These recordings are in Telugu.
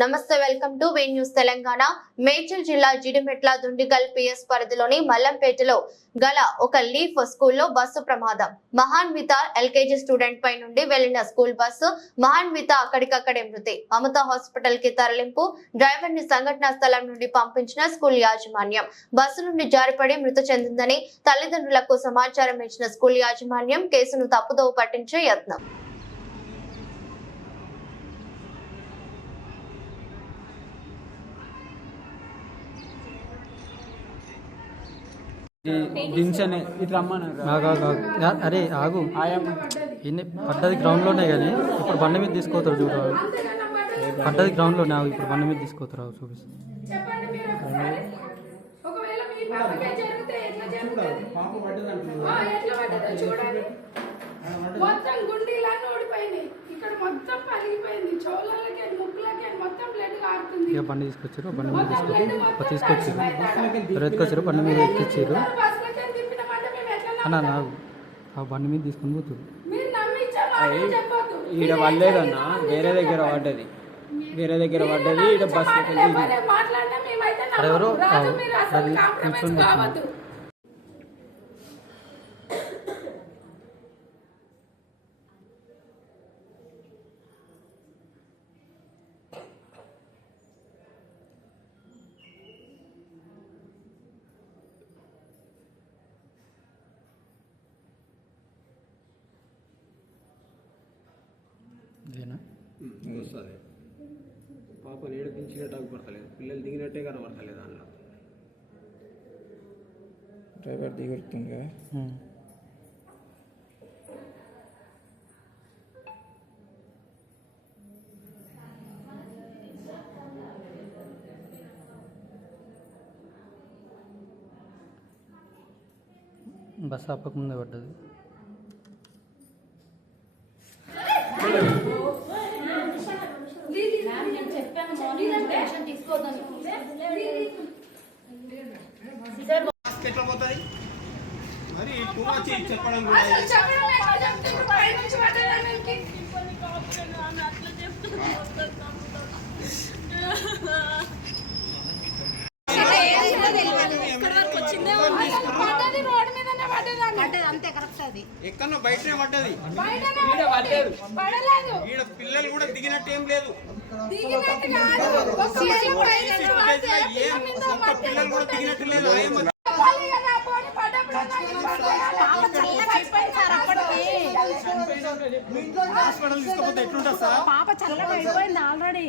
నమస్తే welcome to way news Telangana. Medchal జిల్లా జిడిమెట్ల దుండిగల్ పిఎస్ పరిధిలోని మల్లంపేటలో గల ఒక లీఫ్ స్కూల్లో బస్సు ప్రమాదం. మహాన్విత ఎల్కేజీ స్టూడెంట్ పై నుండి వెళ్ళిన స్కూల్ బస్సు మహాన్విత అక్కడికక్కడే మృతి. మమతా హాస్పిటల్కి తరలింపు డ్రైవర్ని సంఘటనా స్థలం నుండి పంపించిన స్కూల్ యాజమాన్యం. బస్సు నుండి జారిపడి మృతి చెందిందని తల్లిదండ్రులకు సమాచారం ఇచ్చిన స్కూల్ యాజమాన్యం కేసును తప్పుదోవ పట్టించే యత్నం. అరే ఆగు. ఆయమ్మ. ఇన్ని పడ్డది గ్రౌండ్లోనే కానీ ఇప్పుడు బండి మీద తీసుకోతారు చూడు పడ్డది గ్రౌండ్లోనే ఆగు ఇప్పుడు బండి మీద తీసుకోతారు ఆగు చూపిస్తా. చెప్పండి మీరు ఇక బండి తీసుకొచ్చారు. బండి మీద తీసుకొచ్చి తీసుకొచ్చారు ఎత్తుకొచ్చారు బండి మీద ఎక్కిచ్చారు. అన్న? నాకు ఆ బండి మీద తీసుకొని పోతుంది. ఈడ పడలేదన్న. వేరే దగ్గర పడ్డది. వేరే దగ్గర పడ్డది. ఈడ బస్ మాటలు ఎవరు మాట్లాడినా మేమైతే నమ్మము. ఎవరో, రాజు ఆ, మీరు అసలు అది కాంప్రమైజ్ కూర్చొని కావద్దు ఇదేనా వస్తుంది పాప నీడ దించినట్టు అగుపడతలేదు పిల్లలు దిగినట్టే కనబడతలేదు అందులో డ్రైవర్ దిగుతుంది కదా ఉమ్. బస్ ఆపకముందే పడ్డది ఎట్లా పోతుంది మరి టూ మచ్ చెప్పడం పడ్డది రోడ్డు మీదనే పడ్డదాన్ని. ఎక్కడో బయటనే పడ్డది. ఈడ పడలేదు పడలేదు. ఈడ పిల్లలు కూడా దిగినట్టు ఏం లేదు. పిల్లలు కూడా దిగినట్టు లేదు. హాస్పిటల్ తీసుకుపోతే ఎట్లుంటుంది సార్? పాప చల్లగా అయిపోయింది ఆల్రెడీ.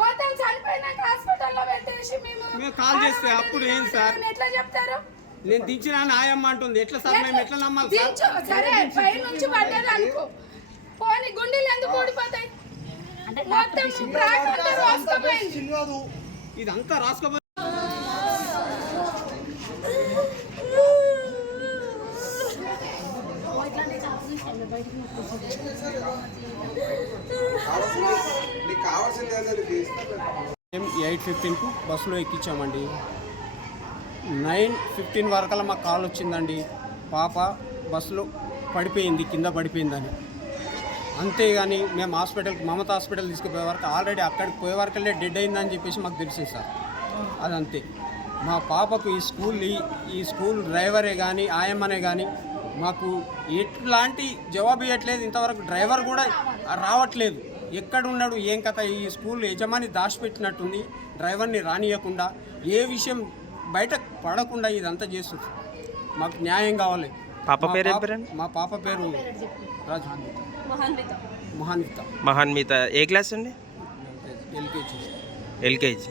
మొత్తం చనిపోయినాక హాస్పిటల్లో పెట్టేసి మేము కాల్ చేస్తే అప్పుడు ఏం సార్? ఎట్లా చెప్తారు? నేను దించిన నాయమ్మ అంటుంది. ఎట్లా సార్? మేము ఎట్లా నమ్మాలి సార్? దించు. సరే పై నుంచి పడ్డది అనుకో. పోనీ గుండెలు ఎందుకు ఊడిపోతాయి? మొత్తం బ్రాక్ అంతా రాసుకుపోయింది. ఇదంతా మేము ఎయిట్ ఫిఫ్టీన్కు బస్సులో ఎక్కించామండి. నైన్ ఫిఫ్టీన్ వరకల్లా మాకు కాల్ వచ్చిందండి. పాప బస్సులో పడిపోయింది కింద పడిపోయిందని. అంతేగాని మేము హాస్పిటల్కి మమతా హాస్పిటల్ తీసుకుపోయే వరకు ఆల్రెడీ అక్కడికి పోయే వరకల్లే డెడ్ అయిందని చెప్పేసి మాకు తెలిసింది సార్. అదంతే. మా పాపకు ఈ స్కూల్ ఈ- ఈ స్కూల్ డ్రైవరే కానీ ఆయమ్మనే కానీ మాకు ఎట్లాంటి జవాబు ఇవ్వట్లేదు ఇంతవరకు డ్రైవర్ కూడా రావట్లేదు. ఎక్కడ ఉన్నాడు ఏం కథ ఈ స్కూల్ యజమాని దాచిపెట్టినట్టుంది. డ్రైవర్ని రానియకుండా ఏ విషయం బయట పడకుండా ఇదంతా చేస్తుంది. మాకు న్యాయం కావాలి. పాప పేరు? మా పాప పేరు రాజు మహాన్విత. మహాన్మిత ఏ క్లాస్ అండి? ఎల్కేజీ. ఎల్కేజీ.